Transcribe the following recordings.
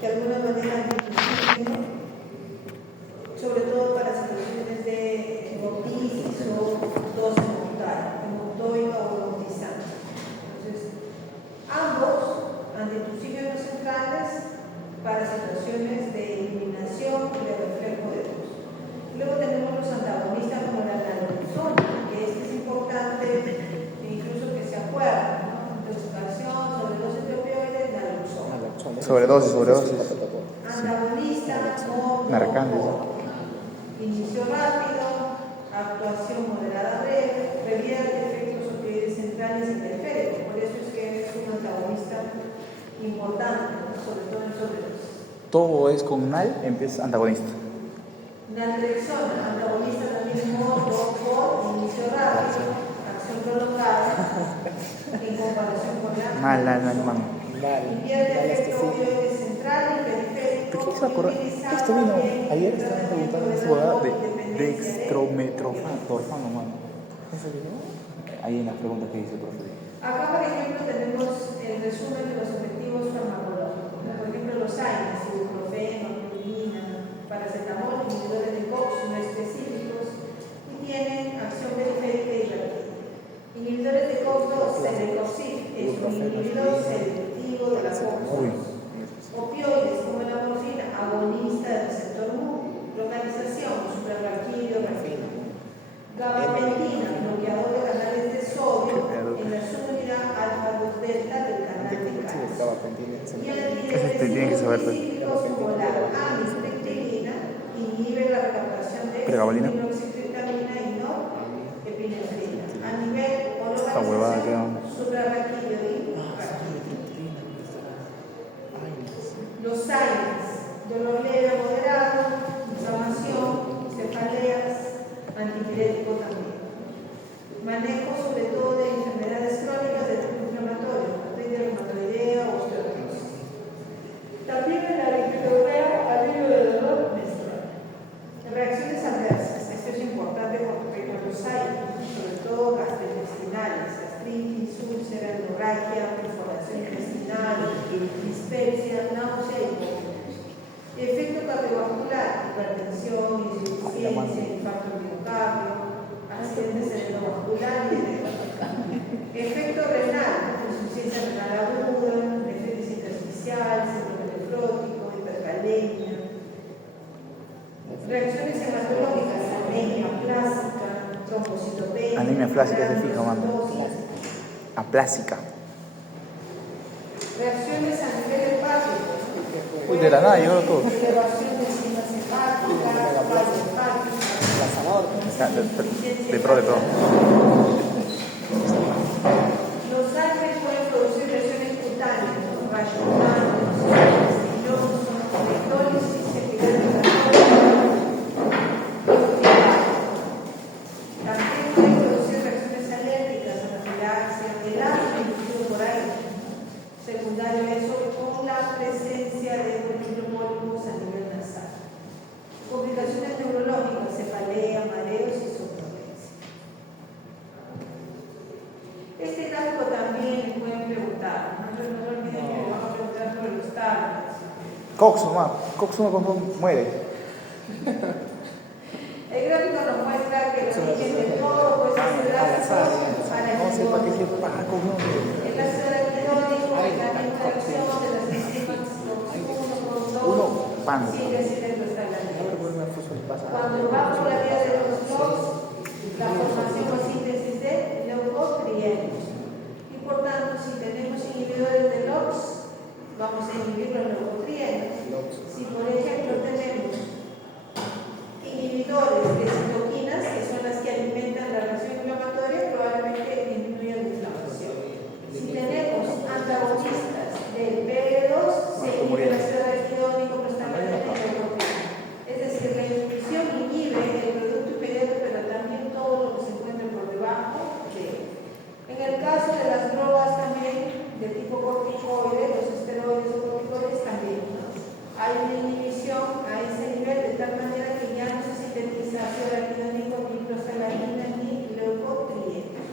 que de alguna manera inclusive, sobre todo para situaciones de hemoptisis o tos hemoptoica o hemoptizante. Entonces, ambos antitusígenos centrales para situaciones de eliminación y de reflejo de tos. Luego tenemos los antagonistas como la naloxona, que es importante incluso que se acuerden, ¿no? Intoxicación, sobredosis de opioides, naloxona. Sobredosis. Antagonista como inicio rápido, actuación moderada breve, revierte efectos opioides centrales y periféricos. Por eso es que es un antagonista importante, ¿no? Sobre todo en sobredosis. Todo es con NAL, empieza antagonista. Naltrexona, antagonista también por inicio rápido, acción prolongada, en comparación con la invierte efecto opioide central y periférico. Esto vino ayer, estaban preguntando esa jugada de dextrometorfano, mano. Ahí en las preguntas que dice el profe. Acá, por ejemplo, tenemos el resumen de los efectivos farmacológicos. Por ejemplo, los AINES, ibuprofeno, aspirina, paracetamol, inhibidores de COX no específicos y tienen acción periférica y rápida. Inhibidores de COX-2, celecoxib, es un inhibidor selectivo de la COX-2. Opioides como la morfina, agonista del receptor MU, localización, suprarraquídeo, refino. Gabapentina, bloqueador de canales de sodio en la subunidad alfa-2 delta del canal de calcio. Y antidepresivos específicos como la amitriptilina inhibe la recaptación de hidroxitriptamina y norepinefrina. A nivel o localización, suprarraquídeo y raquídeo. Los AINES, dolor leve moderado, inflamación, cefaleas, antipirético también. Manejo sobre todo de enfermedades crónicas de tipo inflamatorio, artritis reumatoidea o osteoporosis. También en la dificultad alivio del dolor menstrual. Reacciones adversas, esto es importante con respecto a los AINES, sobre todo gastrointestinales, gastritis, úlcera, hemorragia, perforación intestinal, dispepsia, náusea y vómitos. Efecto cardiovascular, hipertensión, insuficiencia, infarto del miocardio, accidente cerebrovascular y edema. Efecto renal, insuficiencia renal aguda, nefritis intersticial, síndrome nefrótico, hipercalemia. Reacciones hematológicas, anemia plástica, trombocitopenia. Anemia plástica se fija, mano. Aplásica. Reacciones a nivel hepático. Uy, de la nada llegó todo. Elevación de enzimas hepáticas, fase hepática. De pro. Los AINES pueden producir lesiones cutáneas, rayos cutáneos, espinosos, electrólisis, también pueden producir reacciones alérgicas, anafilaxia, el asma inducido por AINES. Secundario a eso con la presencia de, por ejemplo, pólipos a nivel nasal. Complicaciones neurológicas, cefalea, mareos y somnolencia. Este gráfico también le pueden preguntar, no olviden que le van a preguntar sobre los tablets. Cox-1 cuando muere. El gráfico nos muestra que el origen de todo pues, es el ácido araquidónico. El ácido araquidónico es la interacción de las enzimas COX-1 sigue siendo prostaglandina. Cuando va por la vía de los LOX, la formación o síntesis de leucotrienos. Y por tanto, si tenemos inhibidores de LOX, vamos a inhibir los leucotrienos. Si por ejemplo tenemos inhibidores de citoquinas, que son las que alimentan la reacción inflamatoria, probablemente disminuyan la inflamación. Si tenemos antagonistas del PL2, se inhibe el ácido araquidónico, prostaglandina y leucotrieno. Es decir, la inhibición inhibe el producto inmediato, pero también todo lo que se encuentra por debajo de él. En el caso de las drogas también, de tipo corticoide, los esteroides o corticoides también, ¿no? Hay una inhibición a ese nivel de tal manera que ya no se sintetiza ácido araquidónico, ni prostaglandina, ni leucotrieno.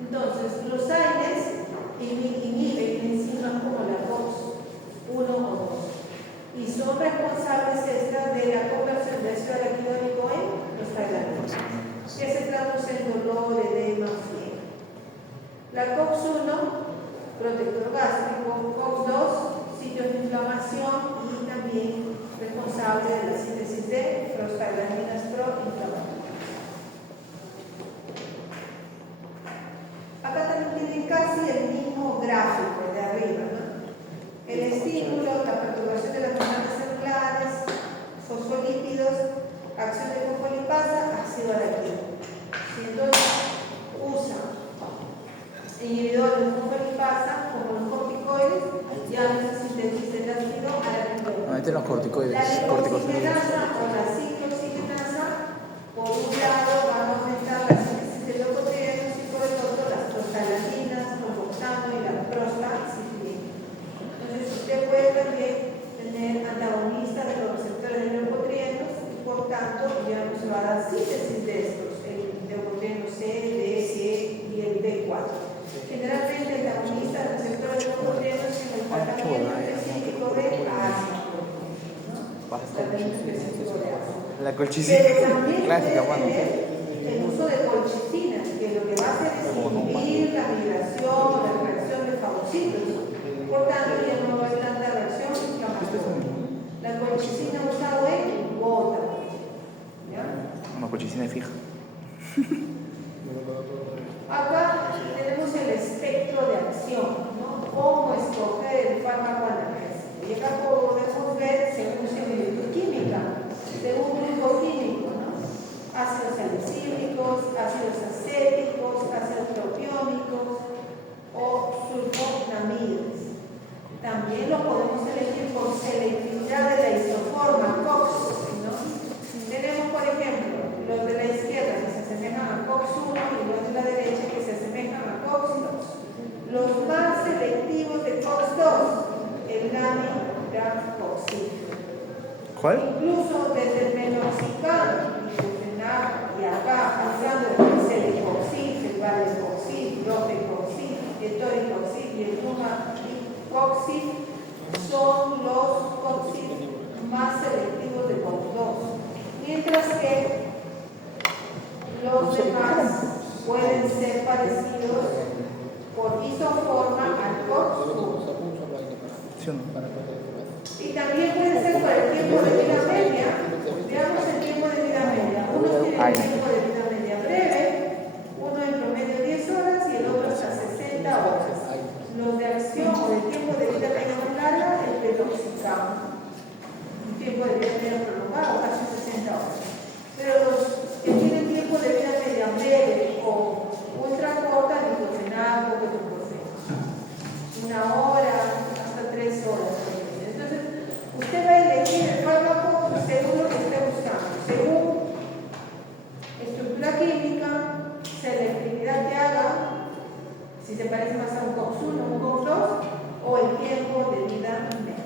Entonces, los AINES inhiben enzimas como la COX-1 o 2. responsables extras de la conversión del ácido araquidónico en prostaglandinas, que se traduce en dolor, edema, fiebre. La COX-1, protector gástrico, COX-2, sitios de inflamación y también responsable de la síntesis de prostaglandinas proinflamatorias. Acá también tienen casi el mismo gráfico de arriba, ¿no? El estímulo, la perturbación de las membranas celulares, fosfolípidos, acción de fosfolipasa, ácido araquidónico. Si entonces usa inhibidores de fosfolipasa como los corticoides, ya no se sintetiza el ácido araquidónico. Meten los corticoides. La lipoxigenasa o la ciclooxigenasa, por un lado, van a aumentar la síntesis de leucotrienos y por el otro las prostaglandinas, colpoxano y la prostaciclina. Entonces, usted puede también tener antagonistas de los receptores de leucotrienos y por tanto ya no se va a dar síntesis de estos, el leucotrieno C, D, E y el D4. Generalmente el antagonista de receptores de leucotrienos en el tratamiento específico de asma. La colchicina clásica, mano. El uso de colchicina, que lo que va a hacer es inhibir la migración, la reacción de fagocitos. Por tanto, ya no va a haber tanta reacción inflamatoria. La colchicina usada en gota. ¿Ya? Una colchicina fija. Acá tenemos el espectro de acción, ¿no? Cómo escoger el fármaco analgésico. Y acá podemos ver según similitud química, según grupo químico, ¿no? Ácidos salicílicos, ácidos acéticos, ácidos propiónicos o sulfonamidas. También lo podemos elegir por selectividad de la isoforma COX, ¿no? Tenemos, por ejemplo, los de la izquierda que se asemejan a COX-1 y los de la derecha que se asemejan a COX-2. Los más selectivos de COX-2, el namidacoxib. ¿Cuál? Incluso desde el menoxicam, y acá pasando el celecoxib, el valecoxib, lopecoxib, el toricoxib y el numacoxib son los coxib más selectivos de COX-2. Mientras que los demás pueden ser parecidos por isoforma al COX-1. Y también puede ser por el tiempo de vida media. Veamos el tiempo de vida media. Uno tiene el tiempo de vida media breve, uno en promedio 10 horas y el otro hasta 60 horas. Los de acción o de tiempo de vida media más larga, el peroxicam. Un tiempo de vida media prolongado, casi 60 horas. Pero los que tienen tiempo de vida media breve o ultra corta, diclofenac o ketoprofeno. 1 hora hasta 3 horas. Entonces, usted va a elegir el fármaco según lo que esté buscando, según estructura química, selectividad que haga, si se parece más a un COX-1 o un COX-2, o el tiempo de vida media.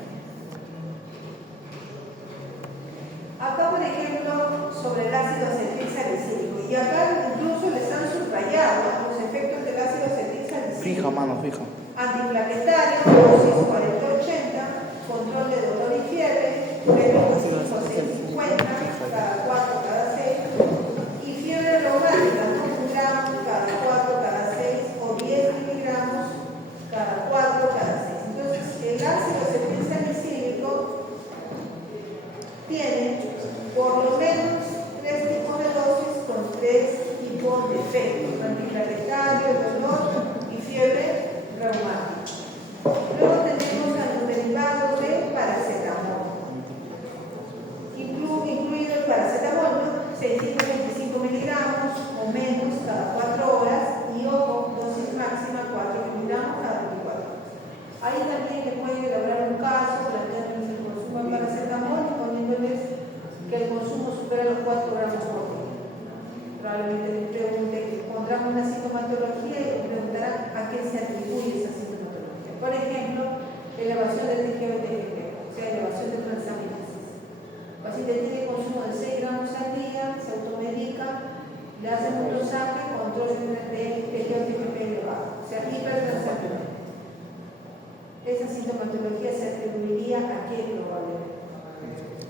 Acá, por ejemplo, sobre el ácido acetilsalicílico, y acá incluso les han subrayado los efectos del ácido acetilsalicílico. Fija, mano, fija. Antiplaquetario, dosis 40-80, control de dolor y fiebre, 25-650, cada 4, cada 6, y fiebre reumática, 1 gramo cada 4, cada 6, o 10 miligramos cada 4, cada 6. Entonces, el ácido acetilsalicílico tiene por lo menos 3 tipos de dosis con 3 tipos de efectos: antiplaquetario, dolor y fiebre reumática. Luego tenemos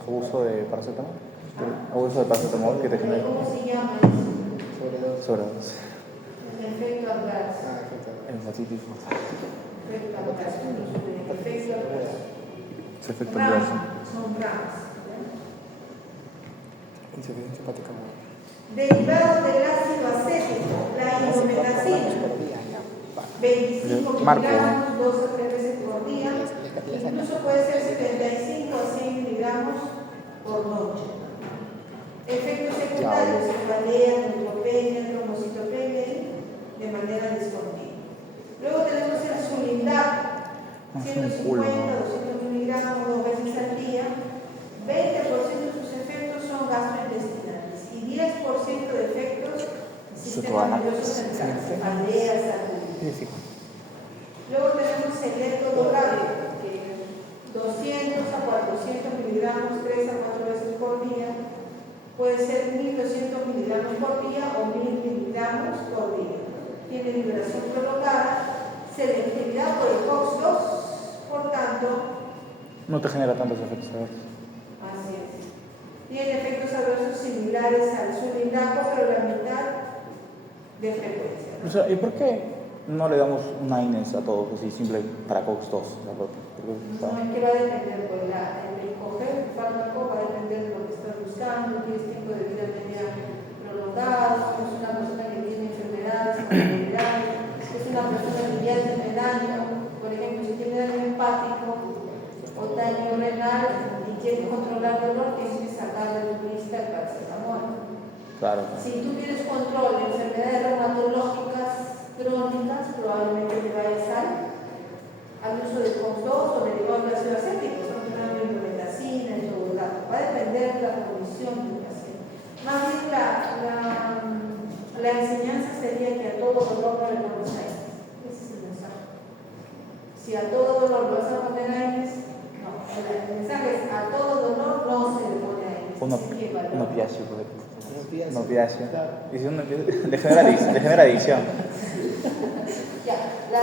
Abuso de paracetamol. Abuso de paracetamol que te genera ¿Cómo se llama eso? sobredosis. El efecto adverso. Hepatitis. Efecto adverso. Efecto adverso. Su efecto RAMS, adverso. son RAMS. Insuficiencia hepática. Derivado del ácido acético, la indometacina, 25 Marco, miligramos, 2 a 3 veces por día, incluso puede ser 75 a 100 miligramos por noche. Efectos secundarios, cefalea, neutropenia, trombocitopenia de manera discontinua. Luego tenemos el Sulindac, 150 200 miligramos 2 veces al día. 20% de sus efectos son gastrointestinales y 10% de efectos sistema nervioso central, cefalea, salud. Luego tenemos el electrodogradio, 200 a 400 miligramos 3 a 4 veces por día. Puede ser 1200 miligramos por día o 1000 miligramos por día. Tiene liberación prolongada, selectividad por el COX-2, por tanto, no te genera tantos efectos adversos. así es. Tiene efectos adversos similares al Sulindaco, pero la mitad de frecuencia. O sea, ¿y por qué no le damos una INES a todos así, simple para COX-2? No, es que va a depender, pues el escoger el fármaco va a depender de lo que estás buscando, tienes tiempo de vida media prolongado, es una persona que tiene enfermedades, comorbilidades, es una persona que ya tiene daño, por ejemplo, si tiene daño hepático o daño renal y quiere controlar el dolor, tienes que sacar de tu lista el paracetamol. Claro. Si tú tienes control de enfermedades reumatológicas crónicas, probablemente te vayas al uso de COX-2 o derivados de ácido acético, estamos hablando de indometacina y todo el dato. Va a depender de la condición del paciente. Más bien la enseñanza sería que a todo dolor no le pones AINES. Ese es el mensaje. Si a todo dolor lo vas a poner AINES, no. El mensaje es a todo dolor no se le pone AINES. Un opiáceo, por ejemplo. Un opiáceo. Le genera adicción. Ya, la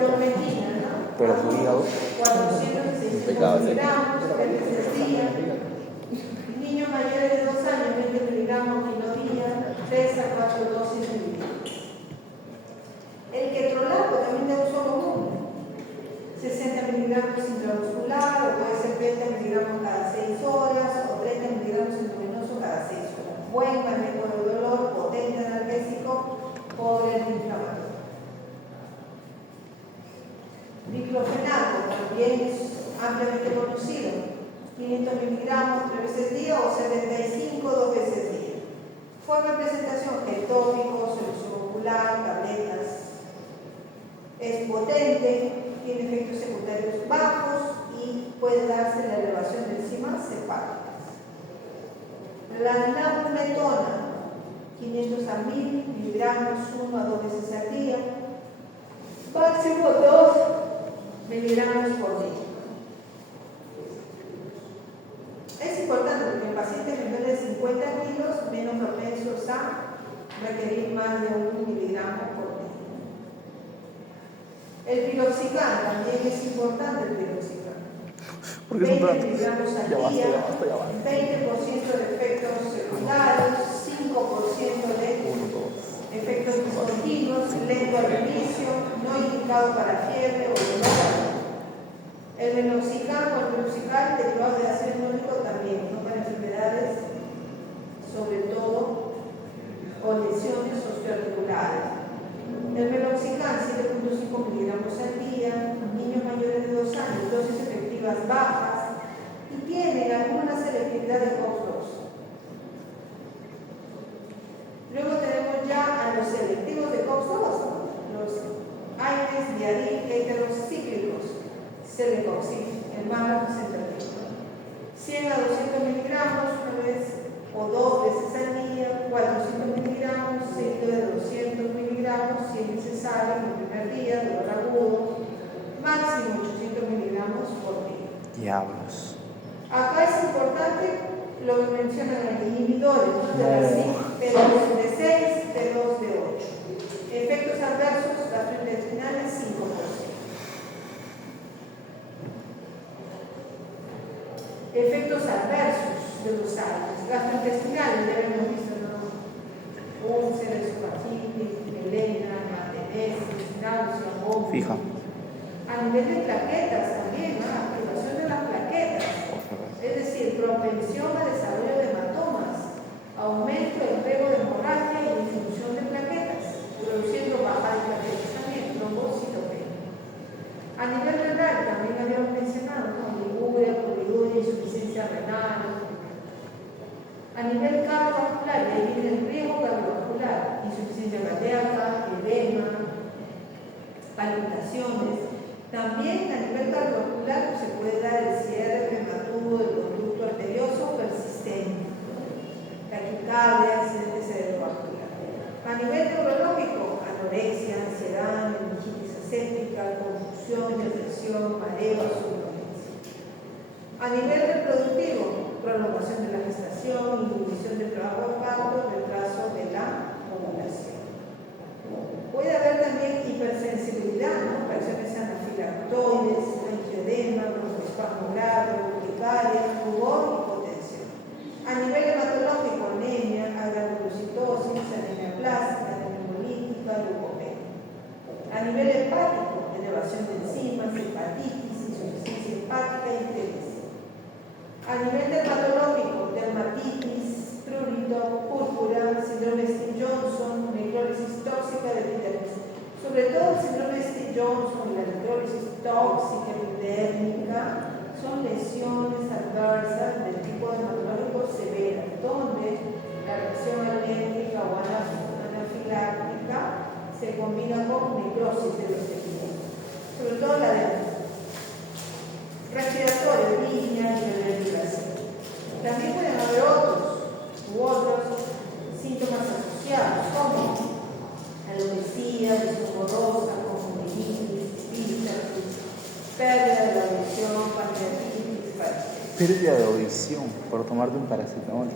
tormentina, ¿no? Pero su hígado. 400 miligramos, 3 veces al día. Niños mayores de 2 años, 20 miligramos kilo día, 3 a 4 dosis miligramos. El ketorolaco también de uso común, 60 miligramos intramuscular, o puede ser 30 miligramos cada 6 horas, o 30 miligramos intravenoso cada 6 horas. Buen manejo del dolor, potente analgésico, poder inflamatorio. Diclofenaco también es ampliamente conocido, 500 miligramos 3 veces al día o 75 2 veces al día. Forma de presentación, gel tópico, solución ocular, tabletas. Es potente, tiene efectos secundarios bajos y puede darse la elevación de enzimas hepáticas. La naprometona, 500 a 1000 miligramos 1 a 2 veces al día. Máximo 2 miligramos por día. Es importante porque el paciente menor de 50 kilos menos propensos a requerir más de 1 miligramo por día. El piroxicam también es importante, el piroxicam. 20 miligramos al día, 20% de efectos secundarios, 5% de efectos discontinuos, lento al inicio, no indicado para fiebre o dolor. El meloxicam o el piroxicam derivado de ácido úrico también, no para enfermedades, sobre todo, o lesiones osteoarticulares. El meloxicam, 7.5 miligramos al día, niños mayores de 2 años, dosis efectivas bajas y tienen alguna selectividad de COX-2. Luego tenemos ya a los selectivos de COX-2, los AINES diadil heterocíclicos, celecoxib, el más representativo. 100 a 200 miligramos una vez o 2 veces al día, 400 miligramos, seguido de 200 miligramos, si es necesario, en el primer día, dolor agudo, máximo 800 miligramos por día. Diablos. Acá es importante lo que mencionan los inhibidores, ¿no? De las T2 de 6, T2 de 8. Efectos adversos gastrointestinales 5%. Efectos adversos de los AINES. Gastrointestinales, ya hemos visto, ¿no? Úlceras, vagitis, melena, mantenesis, náusea, vómito. Fija. A nivel de plaquetas también, ¿no? Activación de las plaquetas. Es decir, propensión a desarrollo de hematomas, aumento del riesgo de hemorragia y disminución de plaquetas, produciendo baja de plaquetas también, trombocitopenia. A nivel renal, también habíamos mencionado, ¿no? Oliguria, poliuria, insuficiencia renal. A nivel cardiovascular, ahí viene el riesgo cardiovascular, insuficiencia cardíaca, edema, palpitaciones. También a nivel cardiovascular se puede dar el cierre prematuro del conducto arterioso persistente, taquicardia, accidente cerebrovascular. A nivel neurológico, anorexia, ansiedad, meningitis aséptica, confusión, depresión, mareo, somnolencia. A nivel reproductivo, prolongación de la gestación, inhibición del trabajo de parto, retraso de la ovulación. Puede haber también hipersensibilidad, ¿no? Reacciones anafilactoides, angioedema, broncoespasmo grave, urticaria, rubor, hipotensión. A nivel hematológico, anemia, agranulocitosis, anemia plástica, anemia hemolítica, leucopenia. A nivel hepático, elevación de enzimas, hepatitis, insuficiencia hepática y ictericia. A nivel dermatológico, dermatitis, prurito, púrpura, síndrome Stevens-Johnson, necrólisis tóxica de epidermis. Sobre todo el síndrome Stevens-Johnson y la necrólisis tóxica epidérmica son lesiones adversas del tipo dermatológico severa, donde la reacción alérgica o anafiláctica se combina con necrosis de los epidérmicos. Sobre todo la de respiratorio, línea y ventilación. También pueden haber otros síntomas asociados, como alopecia, visión borrosa, conjuntivitis, píxasis, pérdida de la audición, pancreatitis, varices. Pérdida de audición por tomarte un paracetamol.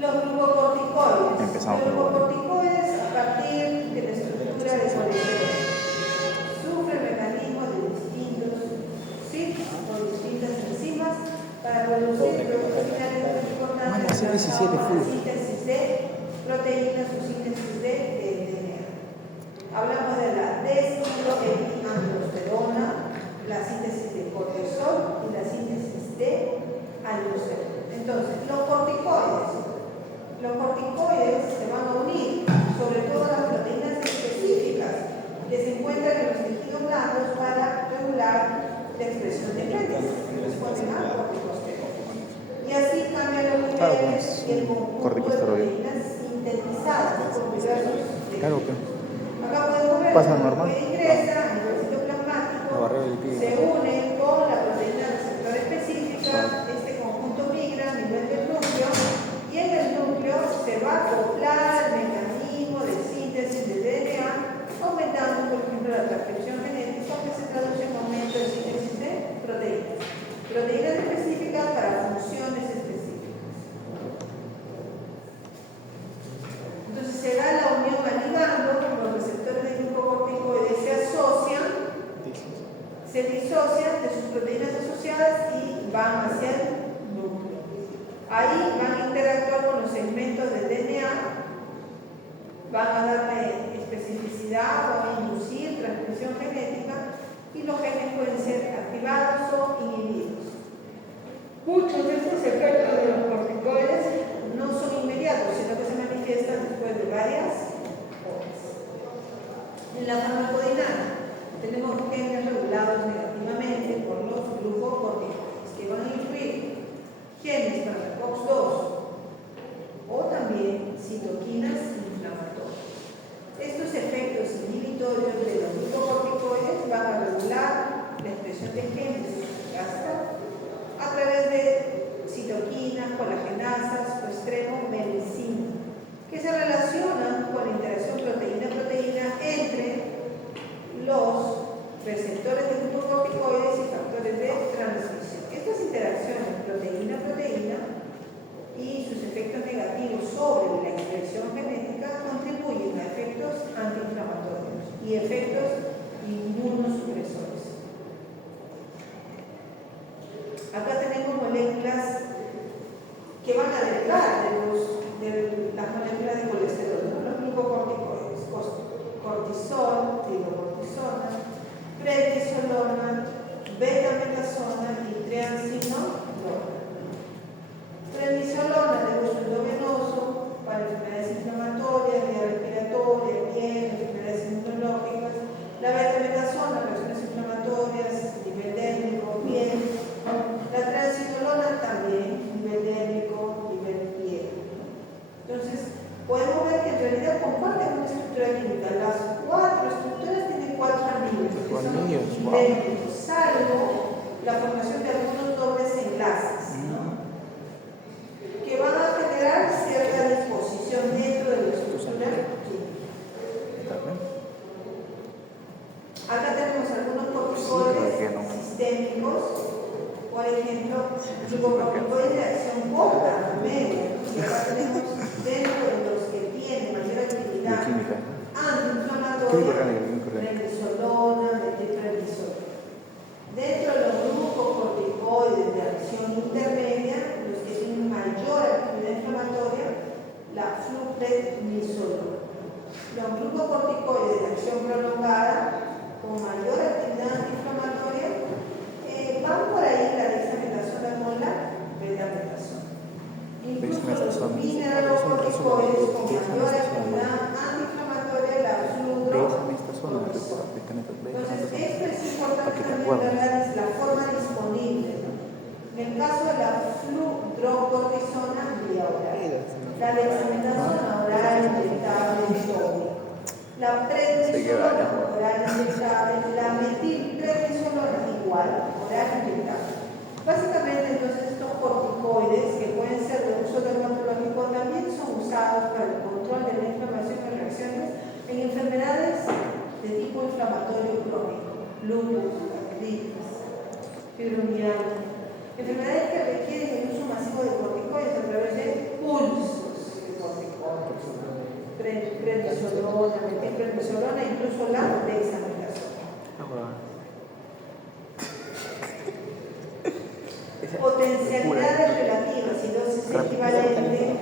Los glucocorticoides. Empezamos Los con lo bueno. glucocorticoides, a partir de la estructura de colesterol, sufren mecanismos de distintas enzimas para producir productos finales importantes para la síntesis de proteínas o síntesis de DNA. Hablamos de la descicloepiandrosterona, la síntesis de cortisol y la síntesis de aldosterona. Entonces, los corticoides se van a unir sobre todo las proteínas específicas que se encuentran en los tejidos blandos para regular la expresión de genes, responden a corticosteroides. Y así cambian los niveles y el conjunto de proteínas sintetizadas por diversos tejidos. Claro que Acá podemos ver pasa normal. que ingresa a nivel citoplasmático, se une con la proteína receptora específica, este conjunto migra a nivel del núcleo y en el núcleo se va a acoplar el mecanismo de síntesis de DNA, aumentando, por ejemplo, la transcripción genética que se traduce en aumento de síntesis de proteínas específicas para funciones específicas. Entonces se da la unión al ligando, los receptores de glucocorticoides se disocian de sus proteínas asociadas y van hacia el núcleo. Ahí van a interactuar con los segmentos del DNA, van a darle especificidad, van a inducir transcripción genética y los genes pueden ser activados o inhibidos. Muchos de estos efectos de los corticoides no son inmediatos, sino que se manifiestan después de varias horas. En la farmacodinámica tenemos genes regulados negativamente por los glucocorticoides, que van a incluir genes para el COX-2 o también citoquinas inflamatorias. Estos efectos inhibitorios de los glucocorticoides van a regular la expresión de genes a través de citoquinas, colagenasas o extremo melicina, que se relacionan con la interacción proteína-proteína entre los receptores de glucocorticoides y factores de transmisión. Estas interacciones proteína-proteína y sus efectos negativos sobre la expresión genética contribuyen a efectos antiinflamatorios y efectos inmunosupresores. Acá tenemos moléculas moléculas que van a derivar de las moléculas de colesterol, ¿no? Los glucocorticoides, cortisol, tirocortisona, prednisolona, betametasona y triamcinolona. Prednisolona de uso endovenoso para enfermedades inflamatorias, vía respiratoria, piel, enfermedades inmunológicas. La betametasona, reacciones inflamatorias, nivel dérmico, piel. La triamcinolona también, nivel dérmico, nivel piel. Entonces, podemos ver que en realidad comparten una estructura química. Las 4 estructuras tienen 4 anillos, que son idénticos, salvo la formación de algunos dobles enlaces, ¿no? Que van a generar cierta disposición dentro de la estructura química. Acá tenemos algunos corticoides sistémicos, por ejemplo, glucocorticoides de acción corta, media, y acá tenemos dentro de los que tienen mayor actividad antiinflamatoria, prednisolona, metilprednisolona. Dentro de los glucocorticoides de acción intermedia, los que tienen mayor actividad inflamatoria, la fluprednisolona. Los glucocorticoides de acción prolongada, con mayor actividad antiinflamatoria, van por ahí la dexametasona con la betametasona. Incluso los mineralocorticoides con mayor actividad antiinflamatoria, la fludrocortisona. Entonces, esto es importante también hablar de la forma disponible, ¿no? En el caso de la fludrocortisona, vía oral. La dexametasona oral inyectable tópico. La prednisolona oral inyectable, la metilprednisolona igual, oral inyectable. Básicamente, entonces, estos corticoides que pueden ser de uso dermatológico también son usados para el control de la inflamación y reacciones en enfermedades de tipo inflamatorio crónico, lupus, artritis, fibromialgia, enfermedades que requieren el uso masivo de corticoides a través de pulsos de corticoides. Prednisolona, metilprednisolona, incluso la dexametasona. Potencialidades relativas y dosis equivalentes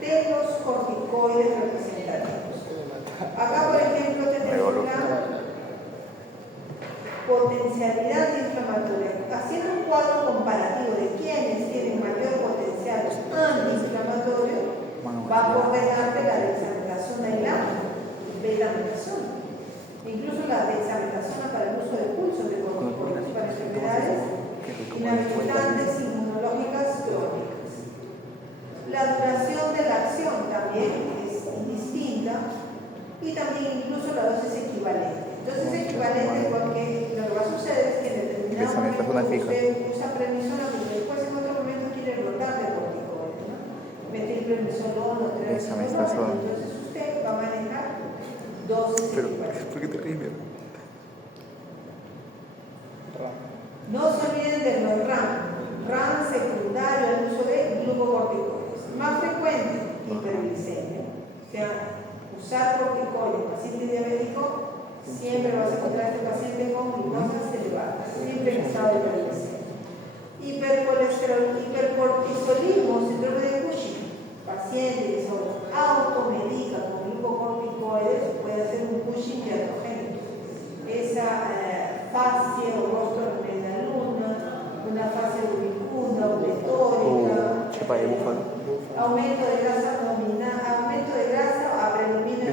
de los corticoides representativos. Acá, por ejemplo, tenemos la potencialidad inflamatoria. Haciendo un cuadro comparativo de quienes tienen mayor potencial antiinflamatorio, va por delante la dexametasona y la betametasona. Incluso la dexametasona para el uso de pulsos de corticoides para enfermedades inhabilitantes inmunológicas crónicas. La duración de la acción también es indistinta y también incluso la dosis equivalente. Dosis equivalente porque lo que va a suceder es que en determinado momento usted usa prednisona, pero después en otro momento quiere rotar de corticoides, ¿no? Metilprednisolona o triamcinolona, entonces usted va a manejar dosis equivalentes. ¿Por qué te ríes? No se olviden de los RAM secundario al uso de glucocorticoides. Más frecuente, hiperglicemia. O sea, usar corticoides en paciente diabético, siempre vas a encontrar a este paciente con glucosas elevadas, siempre en estado de hiperglicemia. Hipercortisolismo, síndrome de Cushing. Paciente que se automedica con glucocorticoides puede hacer un Cushing iatrogénico. Esa fascia o rostro de media luna, una fascia ubicunda o pletórica, aumento de grasa abdominal, aumento de grasa abdominal,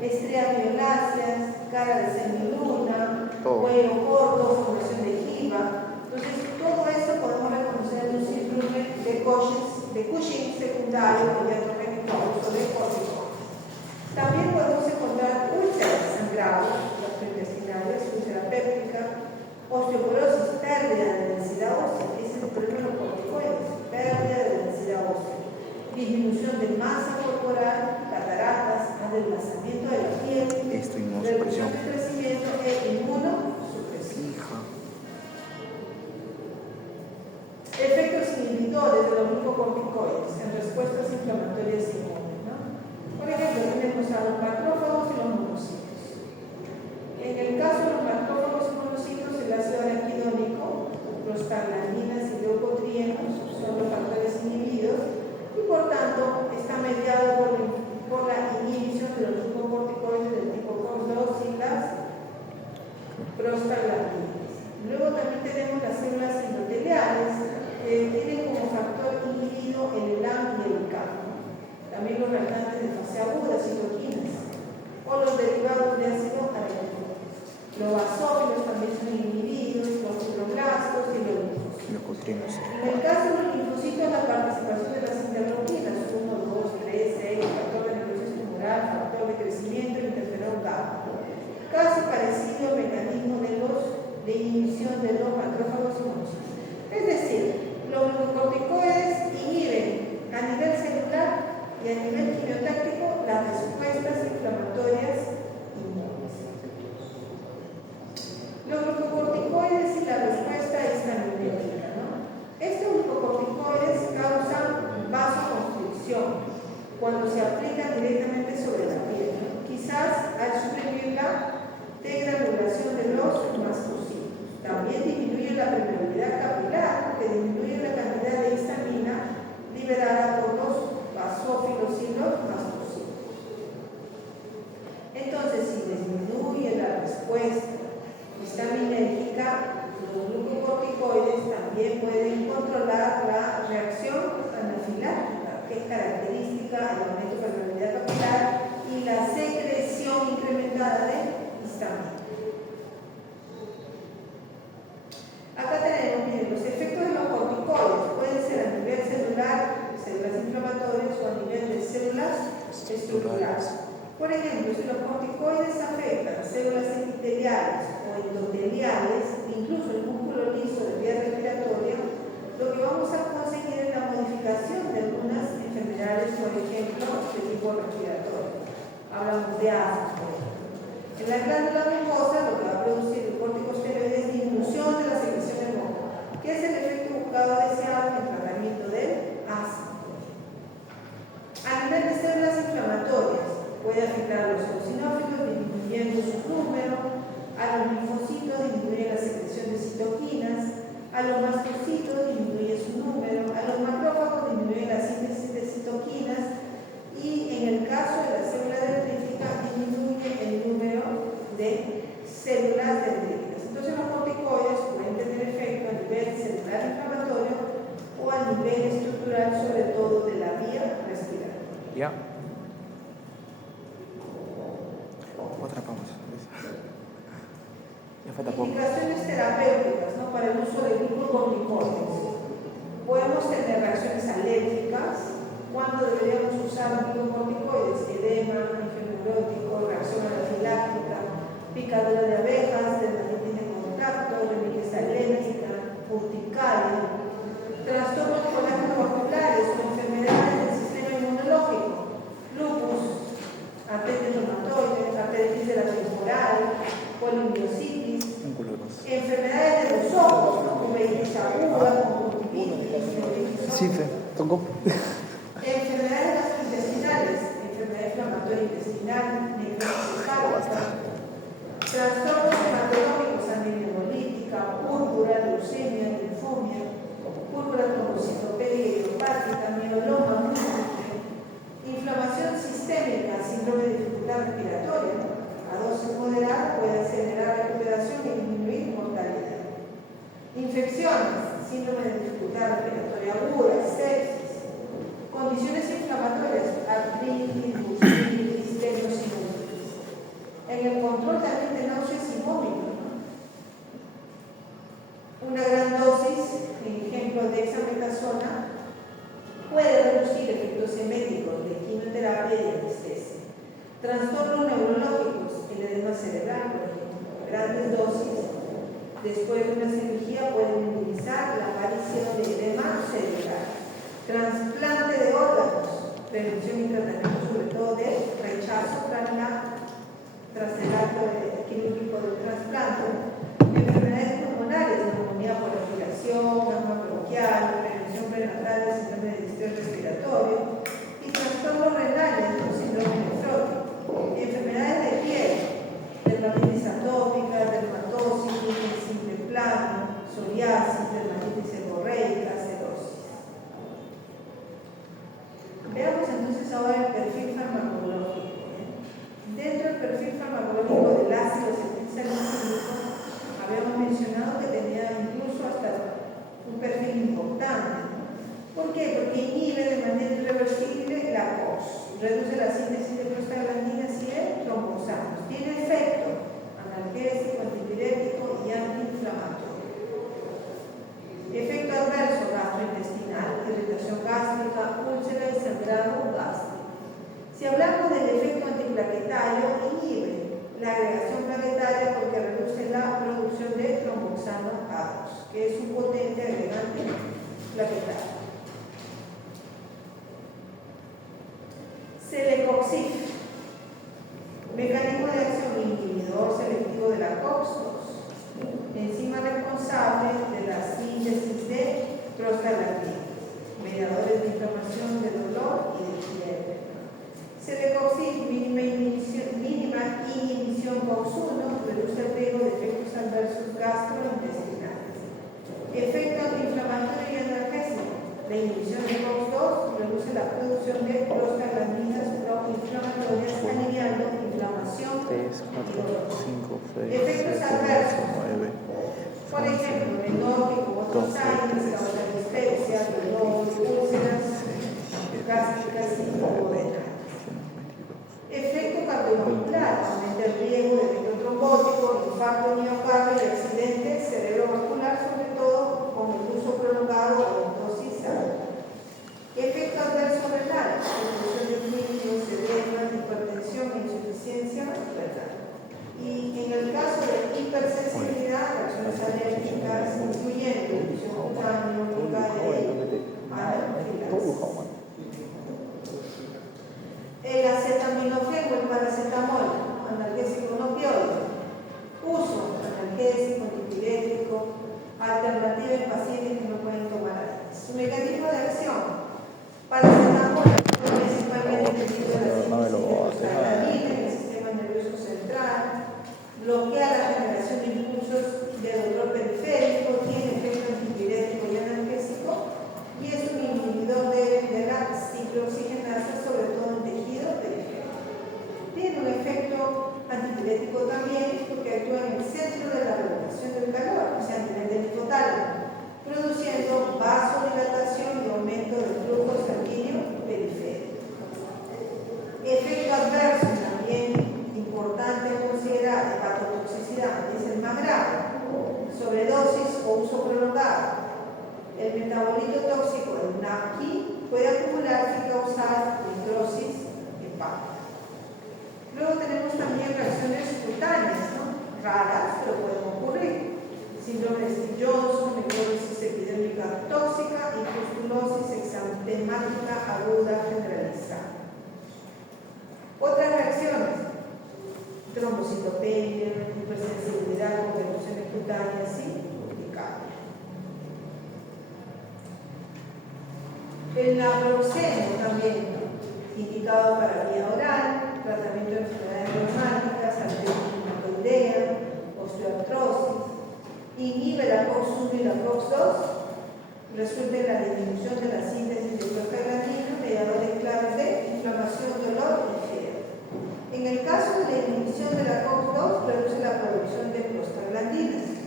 estrías violáceas, cara de semiluna, cuello corto, formación de jiba. Entonces, todo eso podemos reconocer en un síndrome de Cushing secundario o iatrogénico a uso de corticoides. También podemos encontrar úlceras sangradas gastrointestinales, úlcera péptica, osteoporosis, pérdida de densidad ósea. Ese es el problema de los corticoides, pérdida de densidad ósea, disminución de masa corporal, cataratas, adelgazamiento de la piel, reducción de crecimiento e inmunosupresión. Efectos inhibidores de los glucocorticoides en respuestas inflamatorias inmunes, ¿no? Por ejemplo, tenemos a los macrófagos y los monocitos. En el caso de los macrófagos y monocitos, el ácido araquidónico, prostaglandinas y leucocitos polinos, son los factores inhibidos, y por tanto está mediado por la inhibición de los glucocorticoides del tipo COX-2 y las prostaglandinas. Luego también tenemos las células endoteliales, que tienen como factor inhibido el ELAM y el CAM. También los reactantes de fase aguda, citoquinas, o los derivados de ácido araquidónico. Los basófilos también son inhibidos, los fibroblastos y los linfocitos. En el caso de los linfocitos, la participación de las interleuquinas, 1, 2, 3, 6, factor de necrosis tumoral, factor de crecimiento y interferón gamma. Casi parecido al mecanismo de inhibición de los macrófagos y monocitos. Es decir, los glucocorticoides inhiben a nivel celular y a nivel quimiotáctico las respuestas inflamatorias inmunes. Los glucocorticoides y la respuesta histaminérgica, ¿no? Estos glucocorticoides causan vasoconstricción cuando se aplican directamente sobre la piel, ¿no? Quizás al suprimir la degranulación de los mastocitos. También disminuye la permeabilidad capilar porque disminuye la cantidad de histamina liberada por los basófilos y los mastocitos. Entonces, si disminuye la respuesta histaminérgica, los glucocorticoides también pueden controlar la reacción anafiláctica, que es característica del aumento de permeabilidad capilar y la secreción incrementada de histamina. Acá tenemos, miren, los efectos de los corticoides pueden ser a nivel celular, células inflamatorias, o a nivel de células estructurales. Por ejemplo, si los corticoides afectan células epiteliales o endoteliales, incluso el músculo liso de vía respiratoria, lo que vamos a conseguir es la modificación de algunas enfermedades, por ejemplo, de tipo respiratorio. Hablamos de asma, por ejemplo. En la glándula mucosa, lo que va a producir el corticosteroide es disminución de la secreción de moco, que es el efecto buscado deseado en el tratamiento del asma. A nivel de células inflamatorias, puede afectar a los eosinófilos disminuyendo su número, a los linfocitos disminuye la secreción de citoquinas, a los mastocitos disminuye su número, a los macrófagos disminuye la síntesis de citoquinas y en el caso de la célula dendrítica disminuye el número de células dendríticas. Entonces los corticoides pueden tener efecto a nivel celular inflamatorio o a nivel estructural, sobre todo de la vía respiratoria. Ya. Otra pausa. Ya falta poco. Indicaciones terapéuticas, ¿no?, para el uso de glucocorticoides. Podemos tener reacciones alérgicas. ¿Cuándo deberíamos usar glucocorticoides? Edema, neurótico, reacción anafiláctica, picadura de abejas, dermatitis de contacto, rinitis alérgica, urticaria, trastornos colágeno-vasculares o enfermedades del sistema inmunológico, lupus, artritis reumatoide, artritis de la temporal, polimiositis, enfermedades de los ojos, ¿no?, uveitis aguda, conjuntivitis, Sí, tocó. enfermedades gastrointestinales, enfermedad inflamatoria intestinal, necrosis hepática, trastornos hematológicos, anemia hemolítica, púrpura, leucemia, linfomia, púrpura trombocitopenia idiopática, mieloma múltiple, inflamación sistémica, síndrome de dificultad respiratoria, a dosis moderada puede acelerar recuperación y disminuir mortalidad. Infecciones, síndrome de dificultad respiratoria aguda, sepsis, condiciones inflamatorias, artritis, bursitis, tendinositis. En el control también de náuseas y vómitos, ¿no? Una gran dosis, ejemplo de dexametasona, puede reducir efectos eméticos de quimioterapia y anestesia. Trastornos neurológicos, el edema cerebral, por ejemplo, grandes dosis después de una cirugía pueden minimizar la aparición de edema cerebral. Trasplante de órganos, prevención y tratamiento sobre todo de rechazo tras el acto quirúrgico del trasplante. Enfermedades pulmonares, neumonía por respiración, asma bronquial, prevención prenatal de síndrome de distrés respiratorio y trastornos renales, como síndrome nefrótico. Enfermedades de piel, dermatitis atópica, dermatosis, simple plano, psoriasis, la producción de tromboxano A2, que es un potente agregante plaquetario. Celecoxib, mecanismo de acción inhibidor selectivo de la COX-2, enzima responsable de la síntesis de prostaglandinas, mediadores de inflamación, de dolor y de fiebre. Celecoxib, mínima inhibición COX-1, reduce el riesgo de efectos adversos gastrointestinales. Efecto antiinflamatorio y analgésico. La inhibición de COX-2 reduce la producción de prostaglandinas proinflamatorias, aliviando inflamación 3, 4, 5, 6, efectos 7, adversos. 8, 9. Por ejemplo, menor como otros años, causa dispepsia, dolor, úlceras gástricas y duodenales. Efecto cardiovascular, aumenta el riesgo de evento trombótico, infarto miocardio y accidente cerebrovascular, sobre todo con el uso prolongado de dosis alta. Efecto adverso renal, producción de líquidos, edema, hipertensión e insuficiencia renal. Y en el caso de hipersensibilidad, reacciones alérgicas, incluyendo erupción cutánea, anafilaxis. El acetaminofén o el paracetamol, analgésico no opioide. Uso, analgésico, antipirético, alternativa en pacientes que no pueden tomar antes. Su mecanismo de acción, paracetamol, principalmente dirigido a la síntesis de prostaglandina en el sistema nervioso central, bloquea la generación de impulsos de dolor periférico, tiene efecto antipirético y analgésico, y es un inhibidor de la ciclooxigenasa, sobre todo en tejido periférico. Tiene un efecto antipirético también porque actúa en el centro de la regulación del calor, o sea, a nivel del hipotálamo, produciendo vasodilatación y aumento del flujo sanguíneo periférico. Efecto adverso también importante a considerar, hepatotoxicidad, es el más grave, sobredosis o uso prolongado. El metabolito tóxico del NAPQI puede acumularse y causar necrosis hepática. Luego tenemos también reacciones cutáneas, ¿no? Raras, pero pueden ocurrir. Síndrome de Stevens-Johnson, necrosis epidérmica tóxica y pustulosis exantemática aguda generalizada. Otras reacciones: trombocitopenia, hipersensibilidad con erupciones cutáneas y urticaria. El naproxeno también, indicado para vía oral, tratamiento de enfermedades reumáticas, artritis reumatoidea, osteoartrosis, inhibe la COX-1 y la COX-2, resulta en la disminución de la síntesis de prostaglandina, mediadores claves de inflamación, dolor y fiebre. En el caso de la inhibición de la COX-2, reduce la producción de prostaglandinas,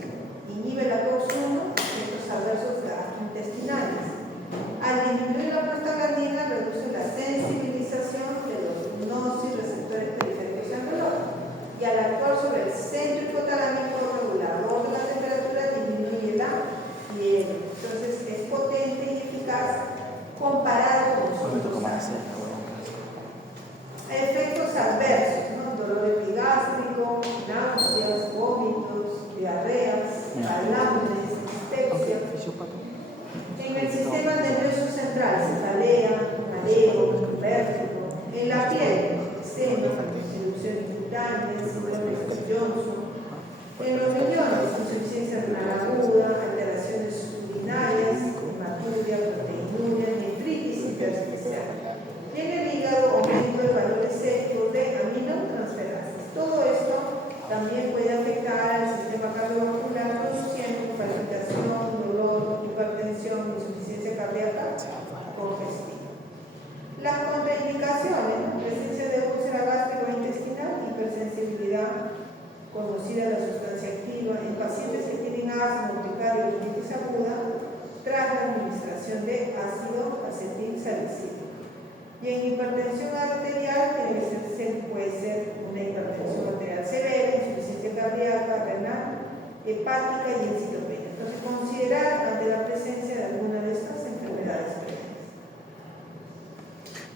inhibe la COX-1, efectos adversos gastrointestinales. Al disminuir la prostaglandina, reduce la sensibilización de los nociceptores periféricos al dolor, y al actuar sobre el centro hipotalámico regulador de la temperatura, disminuye la fiebre. Entonces es potente y eficaz comparado con los otros fármacos. Efectos adversos, ¿no? Dolor epigástrico, náuseas, vómitos, diarreas, calambres, dispepsia. En el sistema nervioso central, cefalea, mareo, vértigo. En la piel, eczema, erupciones cutáneas, síndrome de Stevens-Johnson. En los riñones, insuficiencia renal aguda, alteraciones urinarias, hematuria, proteinuria, nefritis intersticial. Y en el hígado, aumento de valores secos de aminotransferases. Todo esto también puede afectar al sistema cardiovascular, produciendo palpitación, dolor, hipertensión, insuficiencia cardíaca congestiva. Las contraindicaciones: presencia de úlcera gástrico-intestinal, hipersensibilidad conocida la sustancia activa en pacientes que tienen asma, urticaria y bronquitis aguda tras la administración de ácido acetilsalicílico. Y en hipertensión arterial puede ser una hipertensión arterial severa, insuficiencia cardíaca, renal, hepática y encitopenia. Entonces, considerar ante la presencia de alguna de estas enfermedades previas.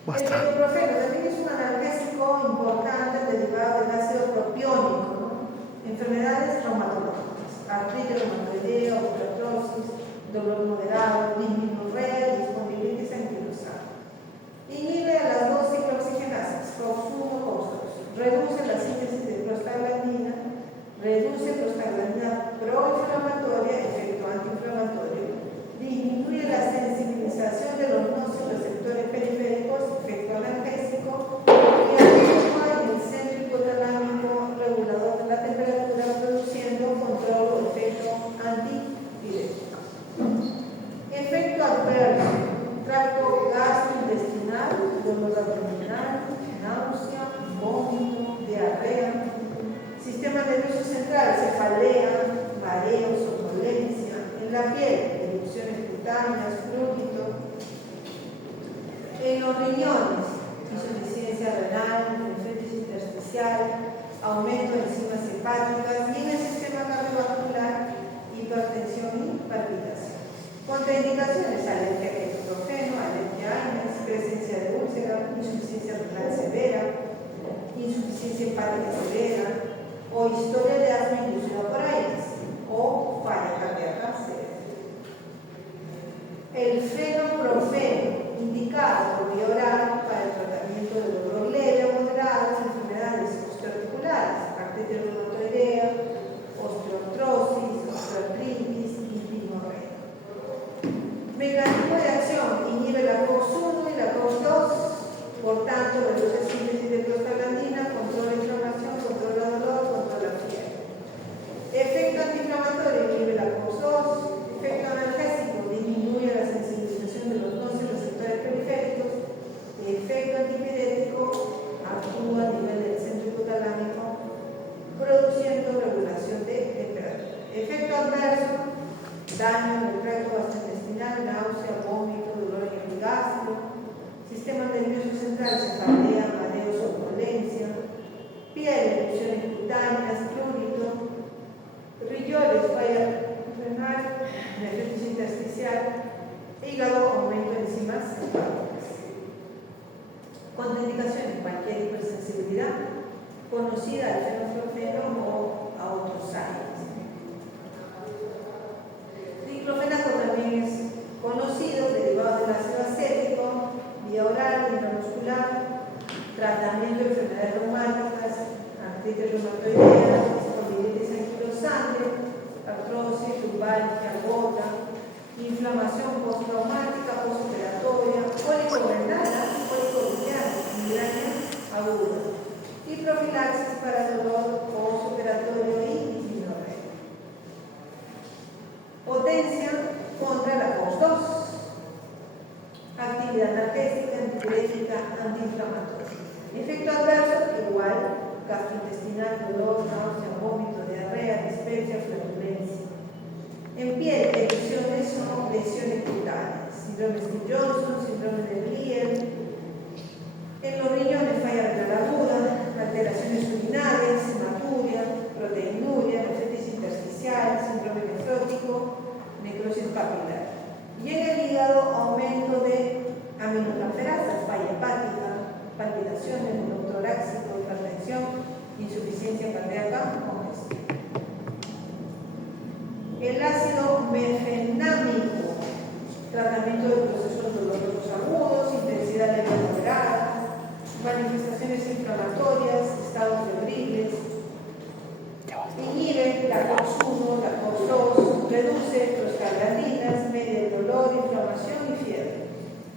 El ibuprofeno también es un analgésico importante derivado del ácido propiónico, ¿no? Enfermedades traumatológicas. artritis reumatoidea, osteoartrosis, dolor moderado, disminurea, disponibilitis anquilosada. Inhibe a las dos ciclooxigenasas, COX-1, COX-2. Reduce la síntesis de prostaglandina, reduce prostaglandina proinflamatoria, efecto antiinflamatorio, disminuye la sensibilización de los nociceptores periféricos, efecto analgésico, y actúa en el centro hipotalámico regulador de la temperatura, produciendo control o efecto antipirético. Efecto adverso: tracto gastrointestinal, dolor abdominal, náusea, vómito, diarrea. Sistema nervioso central: cefalea, mareo, somnolencia. En la piel: erupciones cutáneas, prurito. En los riñones: insuficiencia renal, nefritis intersticial, aumento de enzimas hepáticas. Y en el sistema cardiovascular: hipertensión y palpitación. Contraindicaciones: alergia a ketoprofeno, alergia a AINES, presencia de úlcera, insuficiencia renal severa, insuficiencia hepática severa, o historia de asma inducida por AINES, o falla cardíaca severa. El fenoprofeno, indicado por vía oral para el tratamiento de dolor leve o moderado en enfermedades osteoarticulares, artritis reumatoidea, osteoartrosis, osteoartritis y disminurea. Mecanismo de acción: inhibe la COX-1 y la COX-2, por tanto reduce síntesis de prostaglandina, controla inflamación, controla dolor, controla fiebre. Efecto antiinflamatorio: inhibe la COX-2. Efecto analgésico: disminuye la sensibilización de los nociceptores periféricos. Efecto antipirético: actúa a nivel del centro hipotalámico, produciendo regulación de temperatura. Efecto adverso: daño en el tracto gastrointestinal, náusea, vómito, dolor en el gástrico. Sistema nervioso central: cefalea, mareo, somnolencia. Piel: erupciones cutáneas, prurito. Riñones: falla renal, nefritis intersticial. Hígado: aumento de enzimas hepáticas. Contraindicaciones: cualquier hipersensibilidad conocida al fenoprofeno o a otros AINES. Diclofenaco también es conocido, derivado del ácido acético, vía oral, intramuscular, tratamiento de enfermedades reumáticas, artritis reumatoidea, espondilitis anquilosante, artrosis, lumbalgia, gota, inflamación postraumática, postoperatoria, cólico renal, cólico biliar, migraña aguda, y profilaxis para dolor postoperatorio y disminurea. Potencia contra la COX-2. Actividad analgésica, antipirética, antiinflamatoria. Efecto adverso: igual, gastrointestinal, dolor, náusea, vómito, diarrea, dispepsia, flatulencia. En piel: erupciones o lesiones cutáneas, síndrome de Johnson, síndrome de Leer. En los riñones: falla renal aguda, alteraciones urinarias, hematuria, proteinuria, nefritis intersticial, síndrome nefrótico, necrosis papilar. Y en el hígado: aumento de aminotransferasas, falla hepática, palpitaciones, dolor torácico, hipertensión, insuficiencia cardíaca, congestión. El ácido mefenámico: tratamiento de procesos dolorosos agudos, intensidad leve moderada, manifestaciones inflamatorias, estados febriles. Inhibe la COX-1, la COX-2, reduce prostaglandinas, media el dolor, inflamación y fiebre.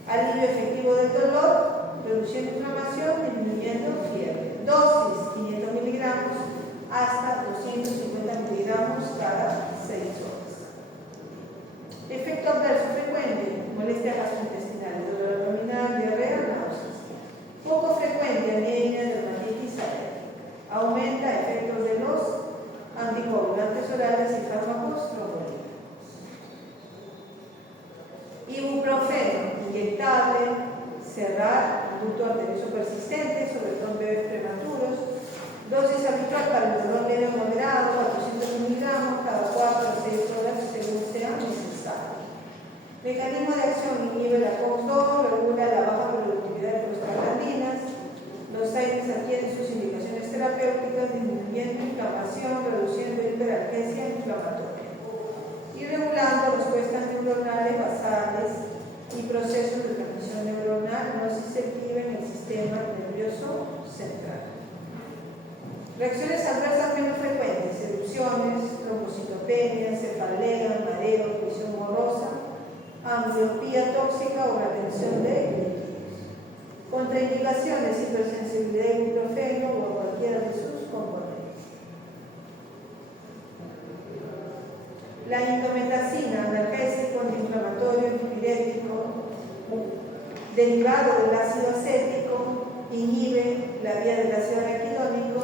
Alivio efectivo del dolor, reduciendo inflamación, disminuyendo fiebre. Dosis: 500 miligramos hasta 250 miligramos cada 6 horas. Efecto adverso frecuente: molestia gastrointestinal, dolor abdominal, diarrea, náuseas. Poco frecuente: anemia, dermatitis alérgica. Aumenta efectos de los anticoagulantes orales y fármacos trombólicos. Ibuprofeno inyectable: cerrar ducto arterioso persistente, sobre todo en bebés prematuros. Dosis habitual para el dolor leve o moderado: 400 miligramos cada 4 a 6 horas según sea necesario. Mecanismo de acción: inhibe la COX-2, regula la baja productividad de prostaglandinas, Los AINES adquieren sus indicaciones terapéuticas disminuyendo inflamación, reduciendo hiperalgesia inflamatoria y regulando respuestas neuronales basales y procesos de transmisión neuronal no nociceptiva en el sistema nervioso central. Reacciones adversas menos frecuentes: erupciones, trombocitopenia, cefalea, mareo, visión borrosa, ambliopía tóxica o retención de líquidos. Contraindicaciones: hipersensibilidad a ibuprofeno o a cualquiera de sus componentes. La indometacina, analgésico, antiinflamatorio, antipirético, derivado del ácido acético, inhibe la vía del ácido araquidónico,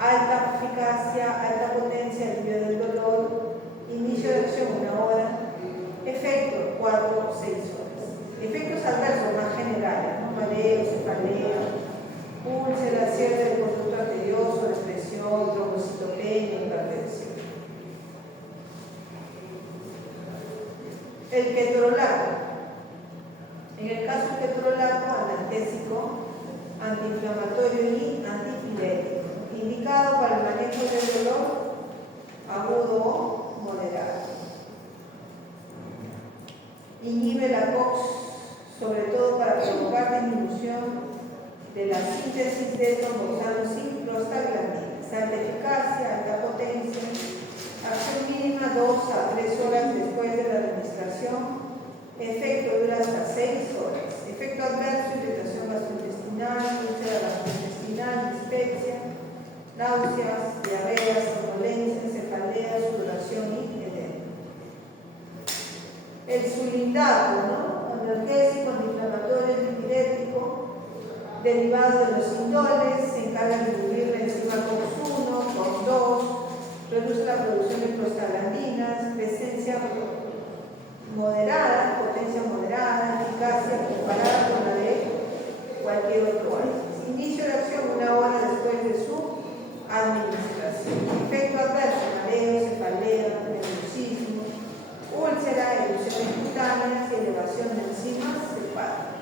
alta eficacia, alta potencia, alivio del dolor, inicio de acción 1 hora, efecto 4 o 6 horas. Efectos adversos más generales, ¿no? Mareo, cefalea, úlcera, cierre del conducto arterioso, depresión, trombocitopenia, hipertensión. El ketorolaco. En el caso del ketorolaco, analgésico, antiinflamatorio y antipirético, indicado para el manejo del dolor agudo o moderado. Inhibe la COX, sobre todo para provocar disminución de la síntesis de tromboxanos y prostaglandinas. Alta eficacia, alta potencia, acción mínima 2 a 3 horas después de la administración. Efecto dura hasta 6 horas. Efecto adverso: irritación gastrointestinal, úlcera gastrointestinal, dispepsia, náuseas, diarrea, somnolencia, cefalea, sudoración y edema. El sulindaco, ¿no? Analgésico, antiinflamatorio, antipirético, derivado de los indoles, se encarga de inhibir la enzima COX-1, COX-2, reduce la producción de prostaglandinas, presencia moderada, potencia moderada, eficacia comparada con la de cualquier otro AINES. Inicio de acción 1 hora después de su administración. Efecto adverso: mareo, cefalea, nerviosismo, úlcera, erupciones cutáneas y elevación de enzimas hepáticas.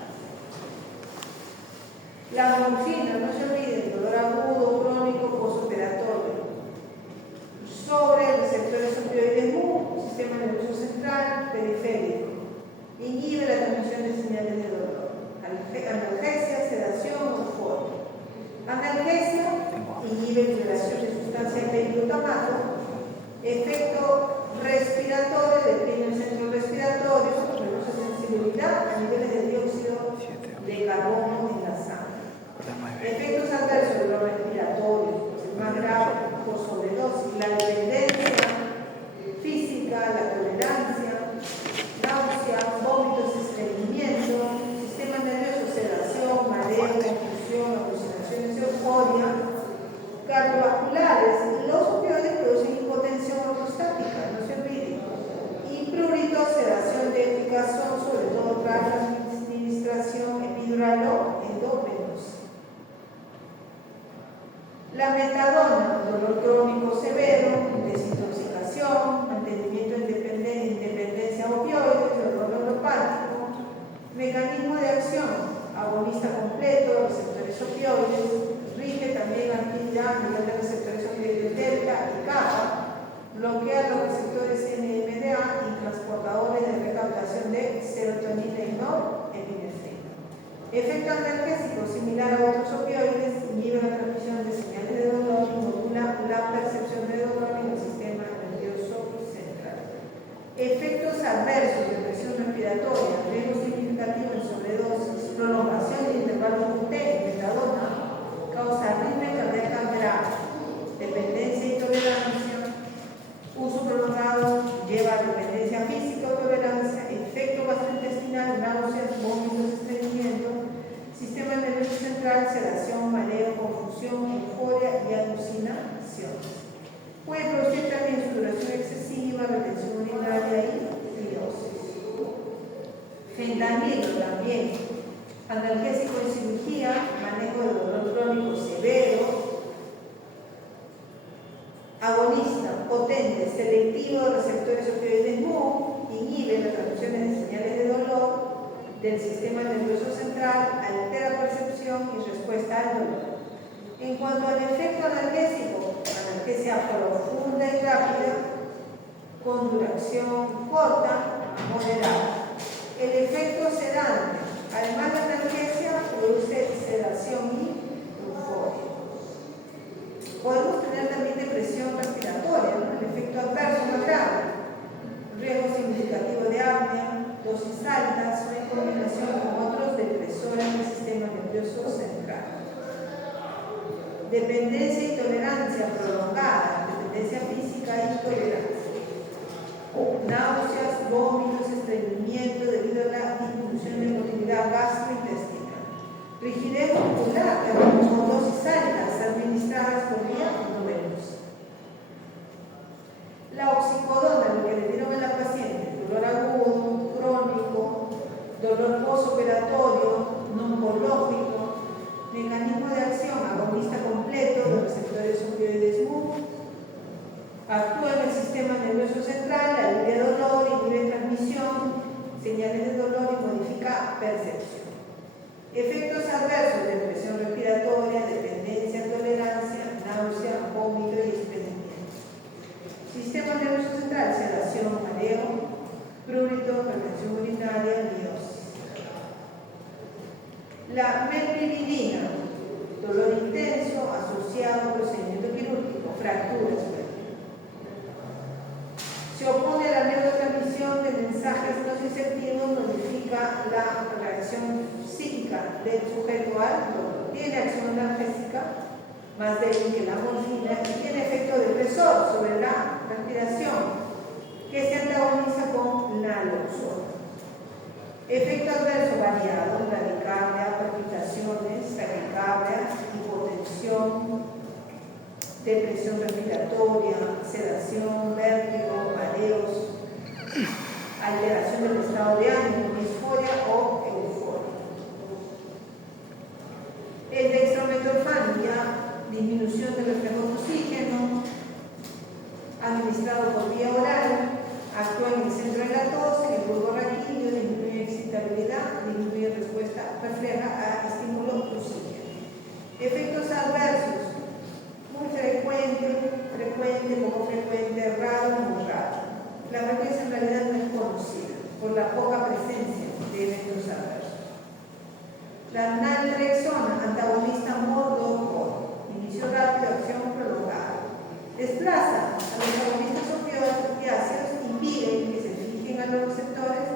La morfina, no se olviden, dolor agudo, crónico, postoperatorio. Sobre receptores opioides MU, sistema nervioso central, periférico. Inhibe la transmisión de señales de dolor. Analgesia, sedación, euforia. Analgesia, inhibe liberación de sustancia periglutamato. Efecto respiratorio, deprime el centro respiratorio, reduce sensibilidad a niveles de dióxido de carbono en la sangre. Efectos adversos de los respiratorios, el más grave por sobredosis, la dependencia física, la tolerancia, náusea, vómitos, estreñimiento, sistema nervioso, sedación, mareo, confusión, alucinaciones, euforia, cardiovasculares. Los opioides producen hipotensión ortostática, no se olviden. Y pruritos, sedación técnica, son sobre todo tras la administración epidural o endovenosa. La metadona, dolor crónico severo, desintoxicación, mantenimiento de independencia a opioides, dolor neuropático, mecanismo de acción, agonista completo, receptores opioides, rige también actividad a nivel de receptores opioides delta y kappa, bloquea los receptores NMDA y transportadores de recaptación de serotonina y norepinefrina. Efecto analgésico similar a otros opioides, inhibe la transmisión de señales de dolor y modula la percepción de dolor en el sistema nervioso central. Efectos adversos: depresión respiratoria, riesgo significativo en sobredosis, prolongación de intervalos QT, metadona, causa arritmia cardíaca grave, dependencia y tolerancia, uso prolongado lleva a dependencia física o tolerancia, efecto gastrointestinal, náuseas, vómitos, estreñimiento, sistema nervioso central, sedación, mareo, confusión, euforia y alucinaciones. Puede producir también sudoración excesiva, retención urinaria y cirrosis. Fentanilo también, analgésico en cirugía, manejo de dolor crónico severo, agonista, potente, selectivo de receptores opioides MU, inhibe las transducciones de señales de dolor del sistema nervioso central, altera percepción depresión y respuesta al dolor. En cuanto al efecto analgésico, analgesia profunda y rápida, con duración corta, moderada. El efecto sedante, además de analgesia, produce sedación y euforia. Podemos tener también depresión respiratoria, ¿no? El efecto adverso más grave, riesgo significativo de apnea, dosis altas o en combinación con otros depresores del sistema nervioso central. Dependencia y tolerancia prolongada, dependencia física y tolerancia. Náuseas, vómitos, estreñimiento debido a la disminución de motilidad gastrointestinal. Rigidez muscular con dosis altas administradas por vía endovenosa. La oxicodona, lo que le dieron a la paciente, dolor agudo, crónico, dolor postoperatorio, oncológico, mecanismo de acción agonista completo de receptores opioides MUC, actúa en el sistema nervioso central, alivia dolor, inhibe transmisión, señales de dolor y modifica percepción. Efectos adversos de presión respiratoria, dependencia, tolerancia, náusea, vómito y estreñimiento. Sistema nervioso central, sedación, mareo, prurito, retención urinaria, miosis. La metilidina, dolor intenso asociado a procedimiento quirúrgico, fracturas. Se opone a la neurotransmisión de mensajes nociceptivos, modifica la reacción psíquica del sujeto al dolor. Tiene acción analgésica, más débil que la morfina, y tiene efecto depresor sobre la respiración, que se antagoniza con naloxona. Efecto adverso variado, bradicardia, palpitaciones, taquicardia, hipotensión, depresión respiratoria, sedación, vértigo, mareos, alteración del estado de ánimo, disforia o euforia. El dextrometorfán, ya disminución del reflejo de oxígeno, administrado por vía oral, actúa en el centro de la tos, en el bulbo raquídeo, disminuye excitabilidad, disminuye respuesta refleja a estímulo oxígeno. Efectos adversos, muy frecuente, poco frecuente, raro, muy raro. La frecuencia en realidad no es conocida por la poca presencia de eventos adversos. La naltrexona, antagonista motor, inicio rápido, acción prolongada. Desplaza a los agonistas opiáceos, impide que se fijen a los receptores,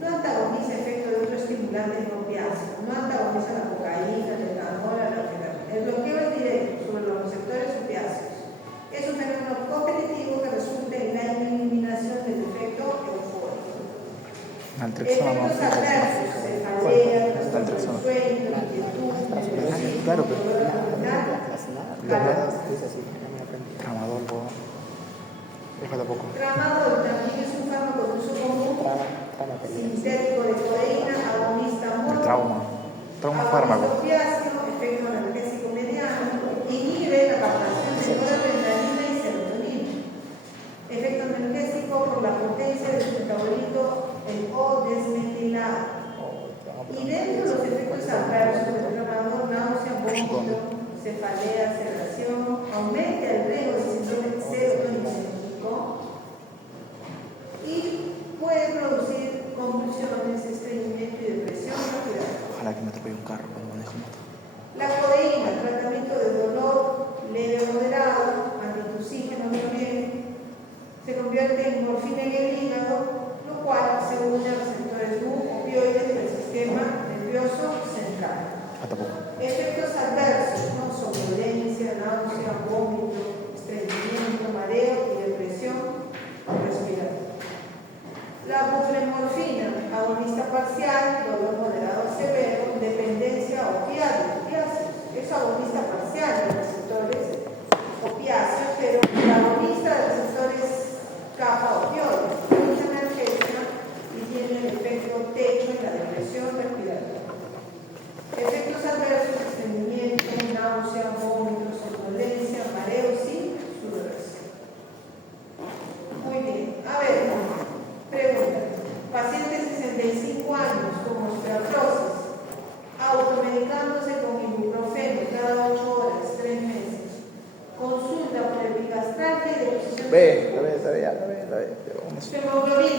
no antagoniza efecto de otro estimulante no opiáceo, no antagoniza la cocaína, el etanol, la anfetamina. El bloqueo es directo sobre los receptores opiáceos. Es un fenómeno cognitivo que resulta en la eliminación del efecto eufórico. Efectos adversos, cefalea, trastorno del sueño, inquietud, nerviosismo, dolor abdominal, calor. Tramadol, déjalo poco. Tramadol también es un fármaco de uso común, sintético de codeína, agonista mono, Trauma fármaco. opiáceo, efecto analgésico mediano, inhibe la captación de noradrenalina y serotonina. Efecto analgésico por la potencia del metabolito el O-desmetilado. Y dentro de los efectos adversos del tramador, náusea, vómito, cefalea, sedación, aumenta el riesgo de síndrome serotoninérgico y puede producir convulsiones, estreñimiento y depresión respiratoria. Ojalá que me atropelle un carro cuando manejo moto. La codeína, tratamiento de dolor leve o moderado, antitussígeno también, se convierte en morfina en el hígado, lo cual se une a receptores opioides del sistema nervioso central. Efectos adversos, ¿no? Somnolencia, náusea, vómito, estreñimiento, mareo y depresión respiratoria. La bupremorfina, agonista parcial, dolor moderado a severo, dependencia opiáceos. Es agonista parcial de receptores opiáceos, pero agonista de receptores kappa opioides. Es analgésica y tiene el efecto techo en la depresión respiratoria. Efectos adversos, estreñimiento, náusea, vómitos, somnolencia, mareos y sudoración. Muy bien. A ver, pregunta. Paciente de 65 años con osteoporosis, automedicándose Pero